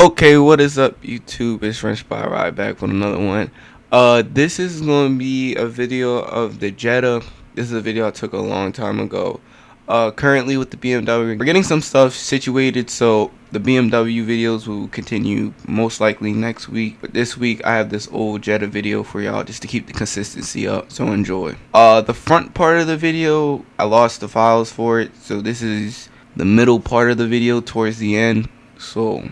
Okay, what is up, YouTube? It's French by Ride back with another one. This is going to be a video of the Jetta. This is a video I took a long time ago. Currently with the BMW, we're getting some stuff situated, so the BMW videos will continue most likely next week. But this week, I have this old Jetta video for y'all just to keep the consistency up, so enjoy. The front part of the video, I lost the files for it, so this is the middle part of the video towards the end. So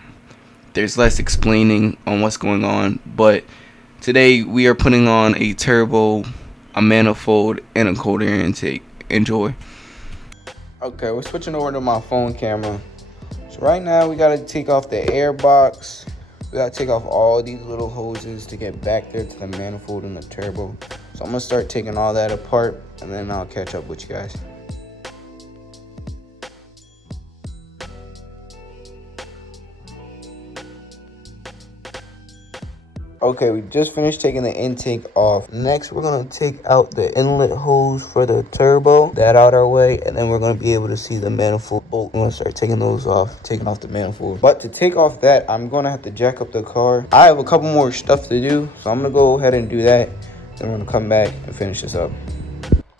there's less explaining on what's going on, but today we are putting on a turbo, a manifold, and a cold air intake. Enjoy. Okay, we're switching over to my phone camera. So right now we gotta take off the air box. We gotta take off all these little hoses to get back there to the manifold and the turbo. So I'm gonna start taking all that apart, and then I'll catch up with you guys. Okay, we just finished taking the intake off. Next, we're gonna take out the inlet hose for the turbo, that out our way, and then we're gonna be able to see the manifold bolt. I'm gonna start taking those off, taking off the manifold. But to take off that, I'm gonna have to jack up the car. I have a couple more stuff to do, so I'm gonna go ahead and do that. Then we're gonna come back and finish this up.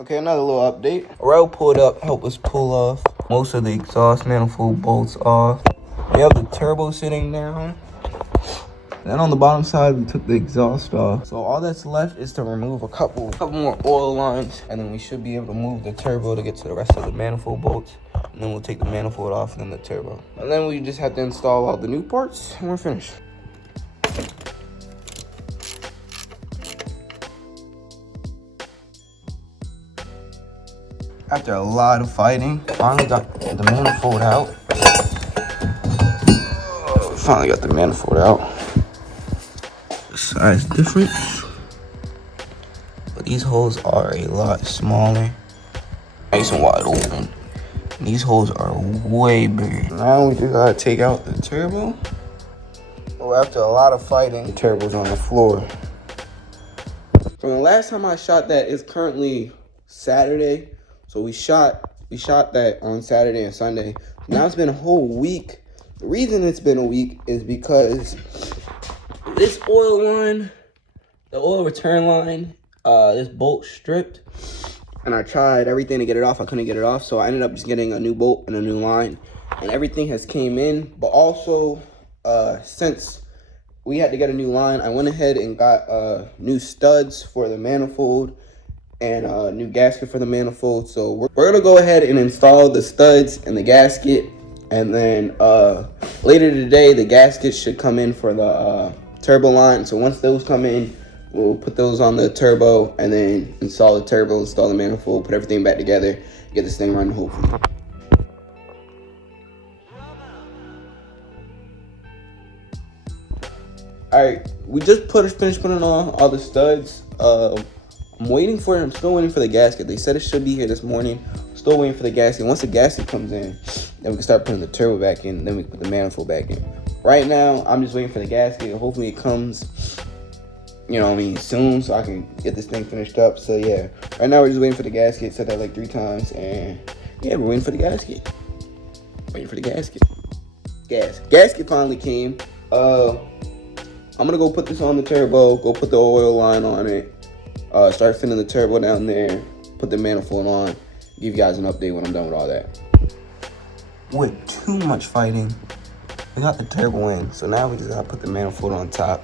Okay, another little update. Rail pulled up, helped us pull off most of the exhaust manifold bolts off. We have the turbo sitting down. Then on the bottom side, we took the exhaust off. So all that's left is to remove a couple more oil lines, and then we should be able to move the turbo to get to the rest of the manifold bolts. And then we'll take the manifold off and then the turbo. And then we just have to install all the new parts, and we're finished. After a lot of fighting, finally got the manifold out. Finally got the manifold out. Size difference, but these holes are a lot smaller, nice and wide open. These holes are way bigger. Now we just gotta take out the turbo. So after a lot of fighting, the turbo's on the floor. From the last time I shot that, it's currently Saturday. So we shot that on Saturday and Sunday. Now it's been a whole week. The reason it's been a week is because this oil line, the oil return line, this bolt stripped, and I tried everything to get it off. I couldn't get it off, so I ended up just getting a new bolt and a new line, and everything has came in. But also, since we had to get a new line, I went ahead and got new studs for the manifold and a new gasket for the manifold. So we're gonna go ahead and install the studs and the gasket, and then later today the gasket should come in for the turbo line. So once those come in, we'll put those on the turbo and then install the turbo, install the manifold, put everything back together, get this thing running hopefully. Alright, we just finished putting on all the studs. I'm still waiting for the gasket. They said it should be here this morning. Still waiting for the gasket. Once the gasket comes in, then we can start putting the turbo back in, then we can put the manifold back in. Right now, I'm just waiting for the gasket. Hopefully it comes, soon, so I can get this thing finished up. So yeah, right now we're just waiting for the gasket. Said that like 3 times, and yeah, we're waiting for the gasket. Waiting for the gasket. Gasket finally came. I'm gonna go put this on the turbo, go put the oil line on it, start fitting the turbo down there, put the manifold on, give you guys an update when I'm done with all that. With too much fighting, we got the turbo in, so now we just gotta put the manifold on top,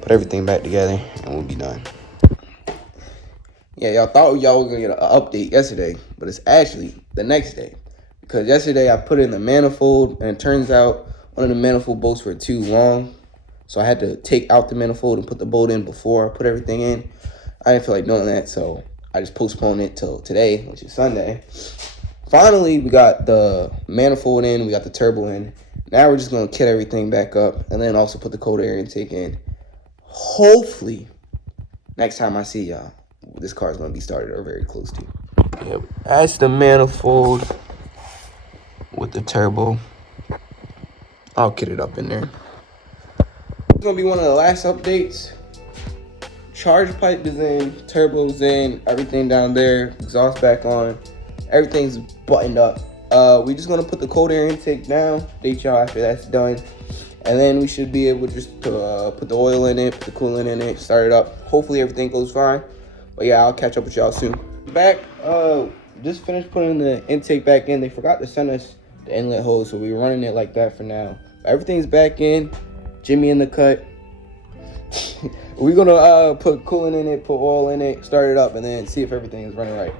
put everything back together, and we'll be done. Yeah, y'all thought y'all were gonna get an update yesterday, but it's actually the next day. Because yesterday I put in the manifold, and it turns out one of the manifold bolts were too long. So I had to take out the manifold and put the bolt in before I put everything in. I didn't feel like doing that, so I just postponed it till today, which is Sunday. Finally, we got the manifold in, we got the turbo in. Now we're just gonna kit everything back up and then also put the cold air intake in. Hopefully, next time I see y'all, this car is gonna be started or very close to. Yep, that's the manifold with the turbo. I'll kit it up in there. It's gonna be one of the last updates. Charge pipe is in, turbo's in, everything down there, exhaust back on, everything's buttoned up. We just gonna put the cold air intake down, update y'all after that's done, And then we should be able just to put the oil in it, put the coolant in it, start it up. Hopefully everything goes fine. But yeah, I'll catch up with y'all soon. Back, just finished putting the intake back in. They forgot to send us the inlet hose, so we're running it like that for now. Everything's back in. Jimmy in the cut. We're gonna put coolant in it, put oil in it, start it up, and then see if everything is running right.